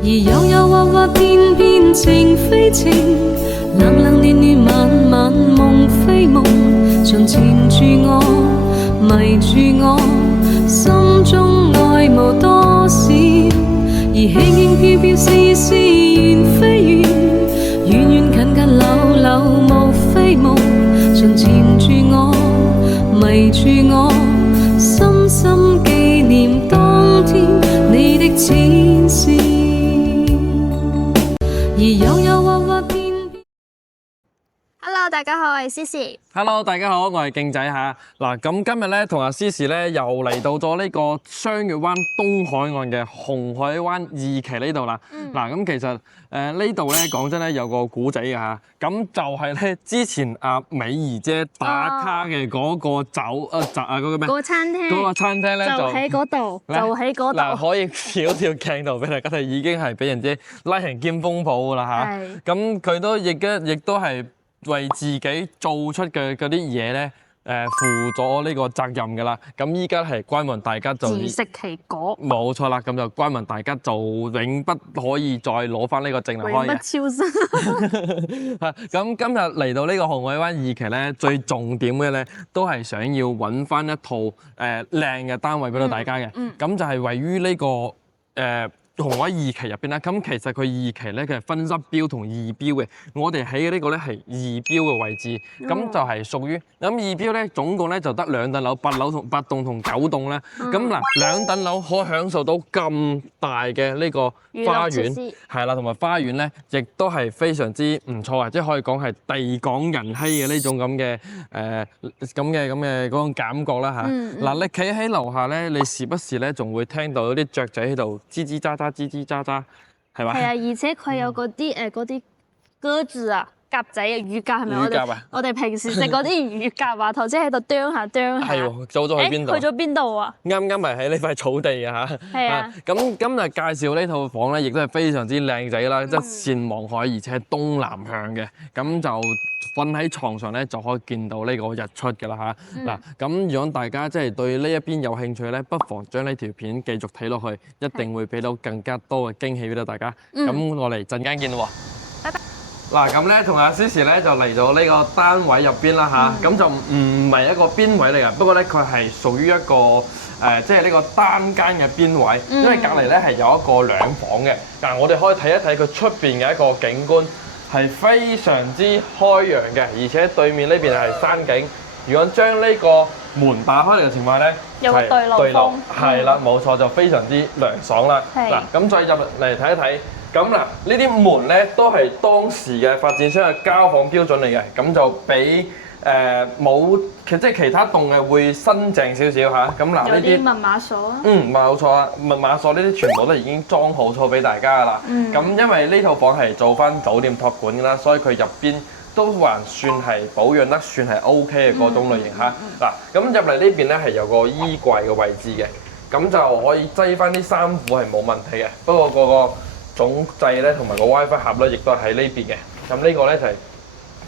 而柔柔滑滑片片情非情，冷冷暖暖晚晚夢非夢，像纏住我迷住我，心中愛無多少，而輕輕飄飄絲絲緣非緣，遠遠近近縷縷無非夢，像纏住我迷住我，深深紀念當天你的淺笑，而柔柔滑滑片片。Hello， 大家好，我係 Cici。Hello， 大家好，我係勁仔嚇。嗱，咁今日咧同阿 Cici 咧又嚟到咗呢個雙月灣東海岸嘅紅海灣二期呢度啦。嗱，咁其實呢度咧講真咧有個古仔嘅嚇，咁就係咧之前阿美儀姐打卡嘅嗰個嗰個咩？嗰個餐廳。嗰個餐廳咧就喺嗰度，就喺嗰度。嗱，可以少條鏡頭俾大家睇，已經係俾人哋拉人兼風暴啦嚇。係。咁佢都亦都係為自己做出嘅嗰啲嘢咧，負咗呢個責任㗎啦。咁依家係關門，大家就自食其果。冇錯啦，咁就關門，大家就永不可以再攞翻呢個正能開嘅。永不超生。咁今日嚟到呢個紅海灣二期咧，最重點嘅咧，都係想要揾翻一套靚嘅單位俾到大家嘅。咁就係位於呢個紅海二期入邊啦，咁其實佢二期咧，佢係分濕標同二標嘅。我哋喺呢個咧係二標嘅位置，咁就係屬於咁二標咧，總共咧就得2棟樓，8樓同8棟同9棟咧。咁嗱，2棟樓可以享受到咁大嘅呢個花園，係啦，同埋花園咧，亦都係非常之唔錯啊！即係可以講係地廣人稀嘅呢種咁嘅嗰種感覺啦嚇。嗱，你企喺樓下咧，你時不時咧仲會聽到啲雀仔喺度吱吱喳喳。吱吱喳喳，係嘛？係啊，而且佢有嗰啲鴿子啊，鴿仔啊，乳鴿係咪？乳鴿啊！我哋平時食嗰啲乳鴿啊，頭先喺度啄下啄下。係喎，走咗去邊度？去咗邊度啊？啱咪喺呢塊草地啊嚇。係啊。咁今日介紹呢套房咧，亦都係非常之靚仔啦，一線望海，而且係東南向嘅。咁就瞓喺床上咧，就可以見到呢個日出㗎啦嚇。嗱，咁如果大家即係對呢一邊有興趣咧，不妨將呢條片繼續睇落去，一定會俾到更加多嘅驚喜俾到大家。咁我哋陣間見咯喎。拜拜。嗱，咁咧同阿 Cici 咧就嚟到呢個單位入邊啦嚇，咁就唔係一個邊位嚟㗎，不過咧佢係屬於一個即係呢個單間嘅邊位，因為隔離咧係有一個兩房嘅。嗱，我哋可以睇一睇佢出邊嘅一個景觀。係非常之開揚嘅，而且對面呢邊係山景。如果將呢個門打開嚟嘅情況咧，有個對流風，係啦，冇錯，就非常之涼爽啦。嗱，咁再入嚟睇一睇，咁嗱呢啲門咧都係當時嘅發展商嘅交房標準嚟嘅，咁就比冇即係其他棟嘅會新淨少少嚇。咁嗱呢啲密碼鎖啊，冇錯啊，密碼鎖呢啲全部都已經裝好咗俾大家噶啦。咁因為呢套房係做翻酒店託管㗎啦，所以佢入邊都還算係保養得算係 OK 嘅嗰種類型嚇。嗱，咁入嚟呢邊咧係有個衣櫃嘅位置嘅，咁就可以擠翻啲衫褲係冇問題嘅。不過個總掣咧同埋個 WiFi 盒咧亦都係喺呢邊嘅。咁呢個咧就係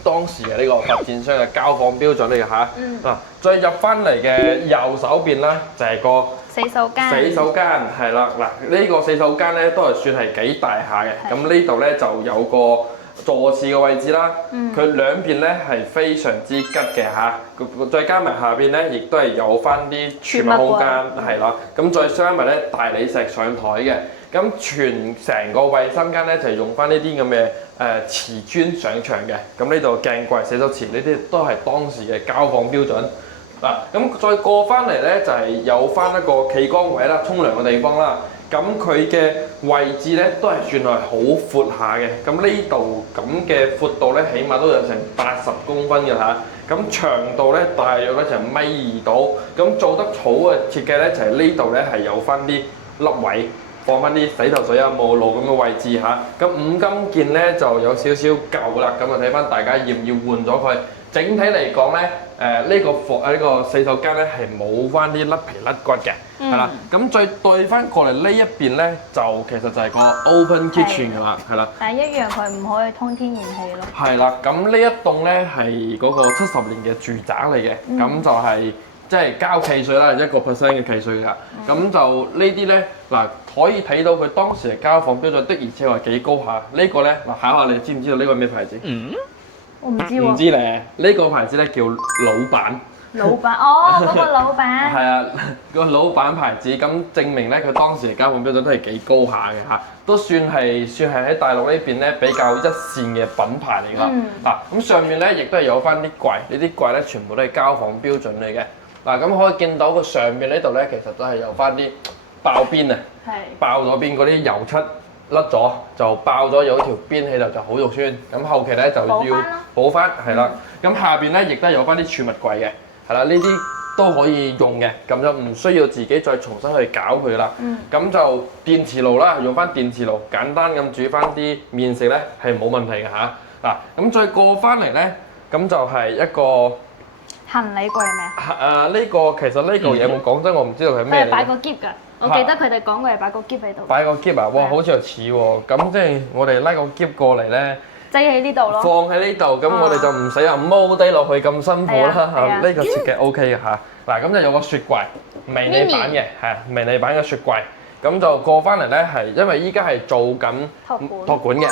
當時嘅呢個發展商嘅交房標準嚟嘅嚇。嗱，再入翻嚟嘅右手邊啦，就係個洗手間。洗手間係啦，嗱呢個洗手間咧都係算係幾大下嘅。咁呢度咧就有個坐廁嘅位置啦，佢兩邊咧係非常之吉嘅嚇。再加埋下邊咧，亦都係有翻啲儲物空間係啦。咁再加埋咧大理石上台嘅。咁成個衞生間咧就係用翻呢啲咁嘅瓷磚上牆嘅。咁呢度鏡櫃、洗手池呢啲都係當時嘅交房標準。嗱，咁再過翻嚟咧就係有翻一個企缸位啦、沖涼嘅地方啦。咁佢嘅位置咧都係算係好闊下嘅。咁呢度咁嘅闊度咧，起碼都有成80公分嘅嚇。咁長度咧大約咧就1.2米度。咁做得好嘅設計咧就係呢度咧係有翻啲凹位，放翻啲洗頭水啊、沐浴露咁嘅位置嚇。咁五金件咧就有少少舊啦，咁啊睇翻大家要唔要換咗佢。整體嚟講咧，呢個洗手間咧係冇翻啲甩皮甩骨嘅，係啦。咁再對翻過嚟呢一邊咧，就其實就係個 open kitchen 㗎啦，係啦。但係一樣佢唔可以通天然氣咯。係啦，咁呢一棟咧係嗰個70年嘅住宅嚟嘅，咁就係即係交契稅啦，1% 嘅契稅㗎。咁就呢啲咧嗱，可以睇到佢當時嘅交房標準的而且確係幾高下。呢個咧嗱，考下你知唔知道呢個係咩牌子？我唔知喎。唔知咧，呢個牌子咧叫老闆。老闆哦，嗰個老闆。係啊，個老闆牌子，咁證明咧佢當時嘅交房標準都係幾高下嘅嚇，都算係喺大陸呢邊咧比較一線嘅品牌嚟㗎。嗱，咁上面咧亦都係有翻啲櫃，呢啲櫃咧全部都係交房標準嚟嘅。嗱，咁可以見到個上面呢度咧，其實都係有翻啲爆邊啊，爆咗邊嗰啲油漆甩咗，就爆咗有條邊喺度就好肉酸。咁後期咧就要補翻，係啦。咁下邊咧亦都有翻啲儲物櫃嘅。係啦，呢啲都可以用嘅，咁就唔需要自己再重新去搞佢啦。咁就電磁爐啦，用翻電磁爐簡單咁煮翻啲麵食咧係冇問題嘅嚇。嗱，咁再過翻嚟咧，咁就係一個行李櫃咩啊？呢個其實呢個嘢我講真我唔知道係咩嚟。佢係擺個篋㗎，我記得佢哋講過係擺個篋喺度。擺個篋啊！哇，好似又似喎。咁即係我哋拉個篋過嚟咧。擠喺呢度咯，放喺呢度，咁我哋就唔使話踎低落去咁辛苦啦。呢個設計 OK 嘅嚇。嗱，咁就有個雪櫃，迷你版嘅，係迷你版嘅雪櫃。咁就過翻嚟咧，係因為依家係做緊託管嘅。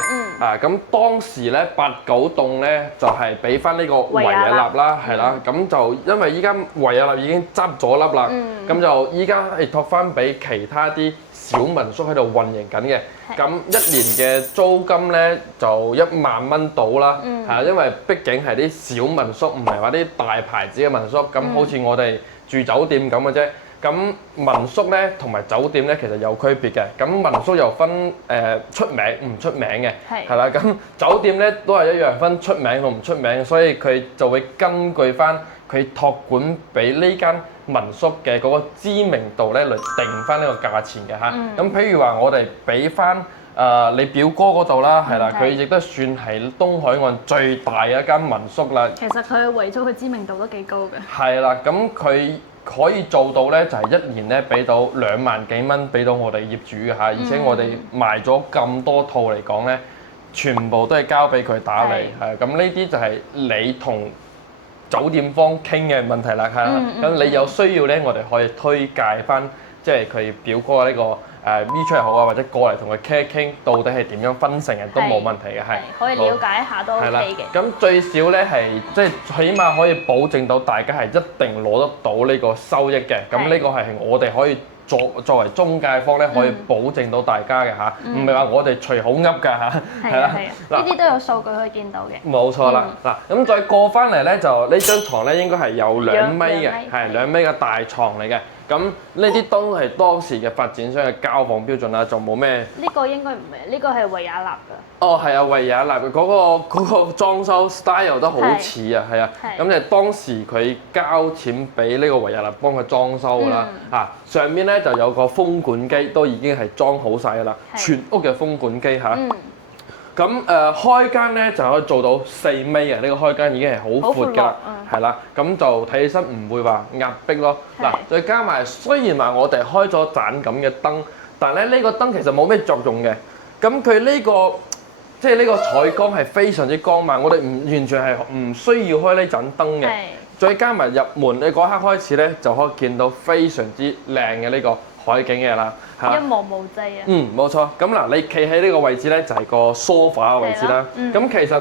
咁當時咧8-9棟咧就係俾翻呢個維也納啦，係啦。咁就因為依家維也納已經執咗笠啦，咁就依家係託翻俾其他啲小民宿喺度運營緊嘅。咁1年嘅租金咧就1萬蚊到啦，係因為畢竟係啲小民宿，唔係話啲大牌子嘅民宿。咁好似我哋住酒店咁嘅啫。咁民宿咧同埋酒店咧其實有區別嘅。咁民宿又分出名唔出名嘅，係啦。咁酒店咧都係一樣分出名同唔出名，所以佢就會根據翻佢託管俾呢間民宿嘅嗰個知名度咧嚟定翻呢個價錢嘅嚇。咁譬如話我哋俾翻你表哥嗰度啦，係啦，佢亦都算係東海岸最大嘅一間民宿啦。其實佢為咗佢知名度都幾高嘅。係啦，咁佢可以做到咧，就係1年咧俾到2萬幾蚊俾到我哋業主嘅嚇，而且我哋賣咗咁多套嚟講咧，全部都係交俾佢打理，係咁呢啲就係你同酒店方傾嘅問題啦，係啦。咁你有需要咧，我哋可以推介翻，即係佢表哥呢個V 出嚟好啊，或者過嚟同佢傾一傾，到底係點樣分成嘅都冇問題嘅，係可以了解一下都 OK 嘅。咁最少咧係即係起碼可以保證到大家係一定攞得到呢個收益嘅。咁呢個係我哋可以作為中介方咧，可以保證到大家嘅嚇，唔係話我哋隨口噏㗎嚇，係啦。呢啲都有數據可以見到嘅。冇錯啦，嗱咁再過翻嚟咧，就呢張床咧應該係有2米嘅，係2米嘅大床嚟嘅。咁呢啲都係當時嘅發展商嘅交房標準啦，就冇咩。呢個應該唔係，呢個係維也納㗎。哦，係啊，維也納嘅嗰個裝修 style 都好似啊，係啊。咁就當時佢交錢俾呢個維也納幫佢裝修㗎啦，上面咧就有個風管機，都已經係裝好晒㗎啦，全屋嘅風管機嚇。咁開間咧就可以做到4米嘅，呢個開間已經係好闊㗎啦，係啦。咁就睇起身唔會話壓迫咯。嗱，再加埋雖然話我哋開咗盞咁嘅燈，但係咧呢個燈其實冇咩作用嘅。咁佢呢個即係呢個採光係非常之光猛，我哋完全係唔需要開呢盞燈嘅。再加埋入門你嗰刻開始咧，就可以見到非常之靚嘅呢個海景嘅啦。一望無際啊！冇錯。咁嗱，你企喺呢個位置咧，就係個 sofa 嘅位置啦。咁其實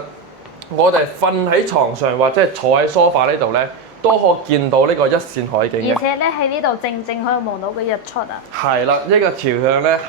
我哋瞓喺床上或者係坐喺 sofa 呢度咧，都可以見到呢個一線海景嘅。而且咧喺呢度正可以望到個日出啊！係啦，呢個朝向咧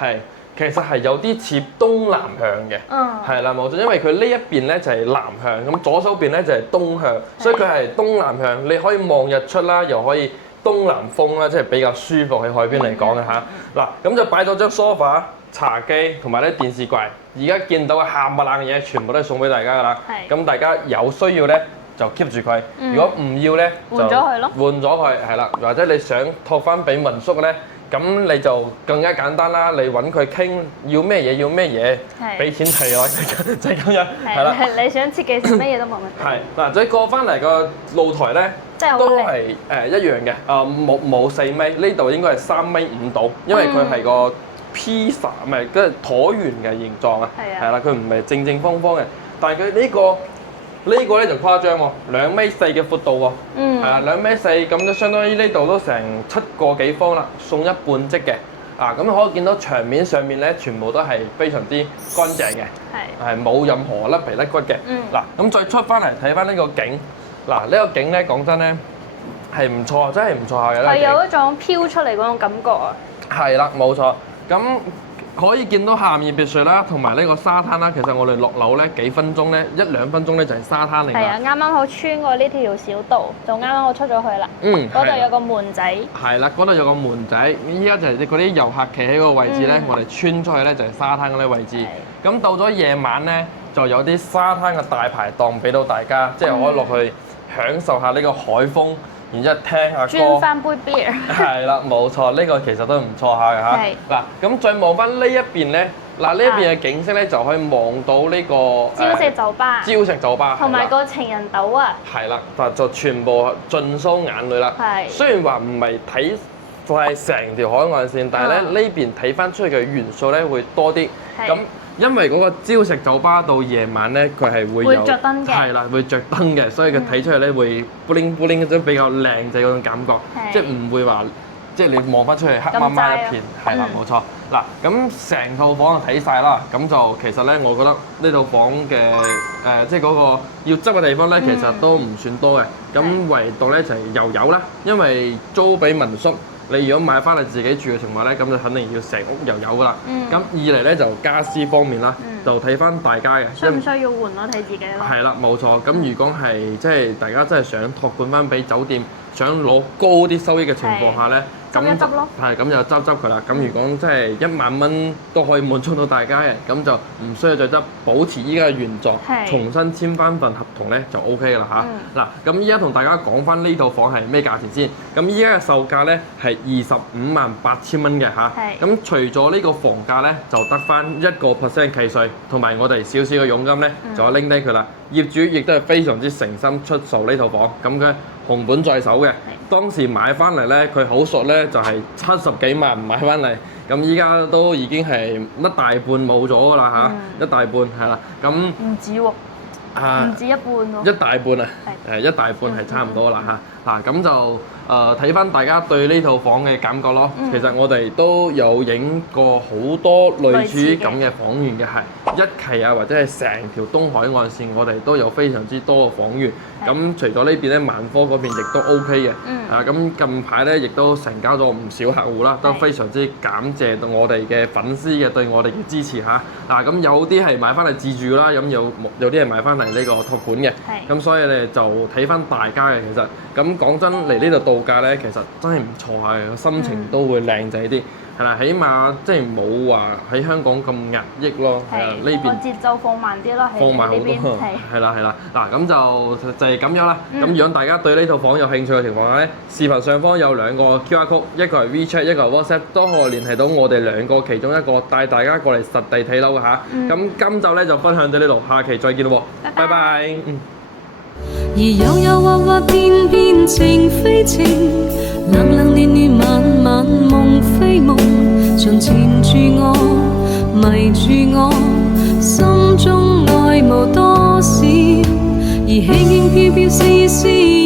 其實係有啲似東南向嘅。係啦，冇錯，因為佢呢一邊咧就係南向，咁左手邊咧就係東向，所以佢係東南向，你可以望日出啦，又可以東南風啦，即係比較舒服喺海邊嚟講嘅嚇。嗱，咁就擺咗張 sofa、茶幾同埋咧電視櫃。而家見到嘅冚唪唥嘅嘢，全部都係送俾大家㗎啦。咁大家有需要咧就 keep 住佢，如果唔要咧就換咗佢咯。換咗佢係啦，或者你想託翻俾民宿咧，咁你就更加簡單啦。你揾佢傾要咩嘢，俾錢係我就係咁樣。係啦，你想設計成咩嘢都冇問題。係嗱，再過翻嚟個露台咧，都係一樣嘅。冇4米，呢度應該係3.5米度，因為佢係個披薩唔係跟住橢圓嘅形狀啊。係啦，佢唔係正方方嘅，但係佢呢個呢個咧就誇張喎，2.4米嘅闊度喎，係啊2.4米咁就相當於呢度都成7個幾方啦，送一半積嘅。咁可以見到牆面上面咧，全部都係非常之乾淨嘅，係冇任何甩皮甩骨嘅。咁再出翻嚟睇翻呢個景，呢個景咧講真咧係唔錯，真係唔錯下嘅。係有一種飄出嚟嗰種感覺啊！係啦，冇錯。咁可以見到下面別墅啦，同埋呢個沙灘啦。其實我哋落樓咧幾分鐘咧，1-2分鐘咧就係沙灘嚟㗎。係啊，啱啱好穿過呢條小道，就啱啱好出咗去啦。嗰度有個門仔。係啦，嗰度有個門仔。依家就係嗰啲遊客企喺嗰個位置咧，我哋穿出去咧就係沙灘嗰啲位置。咁到咗夜晚咧，就有啲沙灘嘅大排檔俾到大家，即係可以落去享受下呢個海風。然之後聽下歌，轉翻杯 beer。係啦，冇錯，呢個其實都唔錯下嘅嚇。嗱，咁再望翻呢一邊咧，呢一邊嘅景色咧就可以望到呢個礁石酒吧。礁石酒吧。同埋個情人島啊。係啦，就全部盡收眼淚啦。係。雖然話唔係睇晒成條海岸線，但係咧呢邊睇翻出去嘅元素咧會多啲。咁因為嗰個礁石酒吧到夜晚咧，佢係會有着燈嘅，係啦，會着燈嘅，所以佢睇出嚟咧會 bling bling 嗰種比較靚仔嗰種感覺，即係唔會話即係你望翻出去黑麻麻一片，係啦，冇錯。嗱，咁成套房就睇晒啦，咁就其實咧，我覺得呢套房嘅即係嗰個要執嘅地方咧，其實都唔算多嘅，咁唯獨咧就係又有啦，因為租俾民宿。你如果買翻嚟自己住嘅情況咧，咁就肯定要成屋又有噶啦。咁二嚟咧就家私方面啦，就睇翻大家嘅。需唔需要換咯？睇自己咯。係啦，冇錯。咁如果係即係大家真係想託管翻俾酒店，想攞高啲收益嘅情況下咧，咁就執佢啦。咁如果真係1萬蚊都可以滿足到大家嘅，咁就唔需要再執，保持依家嘅原狀，重新簽翻份合同咧就 OK 噶啦嚇。嗱，咁依家同大家講翻呢套房係咩價錢先？咁依家嘅售價咧係258000蚊嘅嚇。咁除咗呢個房價咧，就得翻1% 契稅，同埋我哋少少嘅佣金咧，就拎低佢啦。業主亦都係非常之誠心出售呢套房，咁佢紅本在手嘅。當時買翻嚟咧，佢好熟咧，就係70幾萬買翻嚟，咁依家都已經係一大半冇咗噶啦嚇，一大半係啦，咁唔止喎，唔止一半喎，一大半啊，一大半係差唔多啦嚇。嗱，咁就睇翻大家對呢套房嘅感覺咯。其實我哋都有影過好多類似咁嘅房源嘅，係一期啊，或者係成條東海岸線，我哋都有非常之多嘅房源。咁除咗呢邊咧，萬科嗰邊亦都 OK 嘅。咁近排咧亦都成交咗唔少客戶啦，都非常之感謝到我哋嘅粉絲嘅對我哋嘅支持嚇。嗱，咁有啲係買翻嚟自住啦，咁有啲係買翻嚟呢個託管嘅。咁所以咧就睇翻大家嘅其實。咁講真嚟呢度度假咧，其實真係唔錯下嘅，心情都會靚仔啲，係啦，起碼即係冇話喺香港咁壓抑咯，係啊，呢邊節奏放慢啲咯，放慢好多，係啦，嗱咁就係咁樣啦。咁如果大家對呢套房有興趣嘅情況下咧，視頻上方有2個 QR code，一個係 WeChat，一個係 WhatsApp，都可以聯繫到我哋2個其中一個，帶大家過嚟實地睇樓嘅嚇。咁今集咧就分享到呢度，下期再見咯喎，拜拜。而悠悠惑惑變變情非情，冷冷暖暖晚晚夢非夢，像纏住我迷住我，心中愛無多少，而輕輕飄飄絲絲。